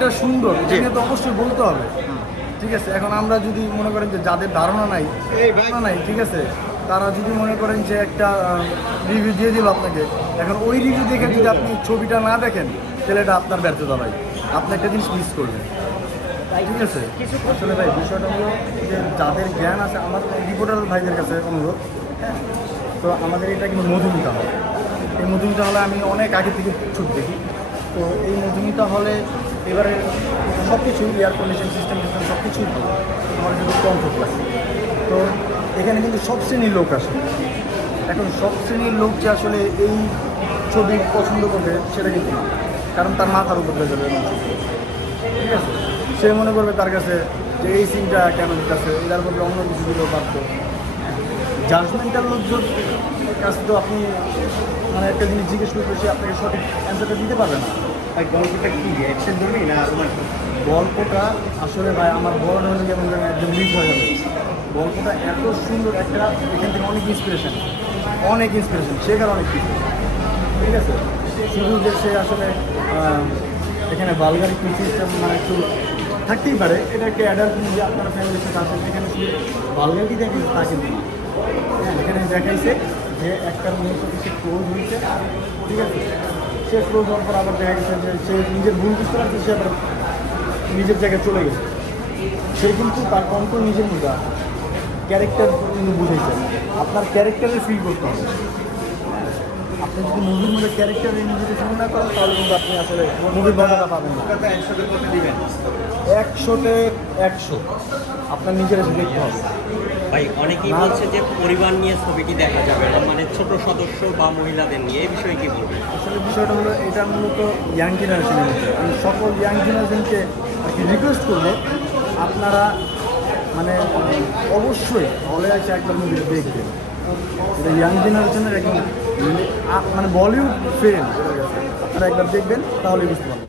যেটা সুন্দর এটা তো অবশ্যই বলতে হবে, ঠিক আছে। এখন আমরা যদি মনে করেন যে যাদের ধারণা নাই ঠিক আছে, তারা যদি মনে করেন যে একটা রিভিউ দিয়ে দিল আপনাকে, এখন ওই রিভিউ দেখে যদি আপনি ছবিটা না দেখেন তাহলে এটা আপনার ব্যর্থতা ভাই, আপনি একটা জিনিস মিস করবেন, ঠিক আছে। আসলে ভাই বিষয়টা হলো যে যাদের জ্ঞান আছে, আমার রিপোর্টার ভাইদের কাছে অনুরোধ, হ্যাঁ, তো আমাদের এটা কিন্তু মধুমিতা হল। এই মধুমিতা হলে আমি অনেক আগে থেকে ছুট দেখি। তো এই মধুমিতা হলে এবারে সব কিছু এয়ার কন্ডিশন সিস্টেম সব কিছুই ভালো, আমার কিন্তু কমফোর্ট লাগে। তো এখানে কিন্তু সব শ্রেণীর লোক আসে। এখন সব শ্রেণীর লোক যে আসলে এই ছবি পছন্দ করবে সেটা কিন্তু না, কারণ তার মাথার উপর হয়ে যাবে, ঠিক আছে। সে মনে করবে তার কাছে যে এই সিনটা কেন দিতেছে, এটার প্রতি অন্য কিছু দিলেও পারত। জাজমেন্টাল লোকজন কাছে তো আপনি মানে একটা জিনিস জিজ্ঞেস করতে সে আপনাকে সঠিক অ্যান্সারটা দিতে পারবে না। ভাই গল্পটা কি অ্যাকশন ধরবি না গল্পটা আসলে ভাই আমার বড় হলে যেমন একদম লিক হয়ে যাবে। গল্পটা এত সুন্দর, একটা এখান থেকে অনেক ইন্সপিরেশন শেখার অনেক কিছু, ঠিক আছে। শুধু যে সে আসলে এখানে ভালগার একটু সিস্টেম মানে একটু থাকতেই পারে, এটা একটা অ্যাডাল্ট যে আপনারা ফ্যামিলির সাথে আসেন, এখানে শুধু ভালগারিটি দেখে তা কিন্তু না। হ্যাঁ, এখানে দেখাইছে যে একটা মেয়ের সাথে সে ক্লোজ হয়েছে, ঠিক আছে। সে ক্লোজ হওয়ার পর আবার দেখা গেছে যে সে নিজের ভুল বুঝতে পারছে, সে আবার নিজের জায়গায় চলে গেছে। সে কিন্তু তার কন্ট্রোল নিজের মধ্যে আছে, ক্যারেক্টার কিন্তু বুঝেছে। আপনার ক্যারেক্টারে ফিল করতে হবে। আপনি যদি মুভির মধ্যে ক্যারেক্টারে নিজেকে ফিল না করেন তাহলে কিন্তু আপনি আসলে মুভির মজাটা পাবেন না। 100-তে কত দিবেন? 100-তে 100 আপনার নিজের এসে দেখতে হবে। ভাই অনেকেই বলছে যে পরিবার নিয়ে ছবিটি দেখা যাবে না, মানে ছোট সদস্য বা মহিলাদের নিয়ে, এই বিষয়ে কি বলবেন? আসলে বিষয়টা হলো এটা মূলত ইয়াং জেনারেশনের মধ্যে, আমি সকল ইয়াং জেনারেশনকে আর কি রিকোয়েস্ট করবো, আপনারা মানে অবশ্যই হলে আছে একবার মুভিটা দেখবেন। এটা ইয়াং জেনারেশনের একদম মানে বলিউড ফিল্ম, আপনারা একবার দেখবেন তাহলে বুঝতে পারবেন।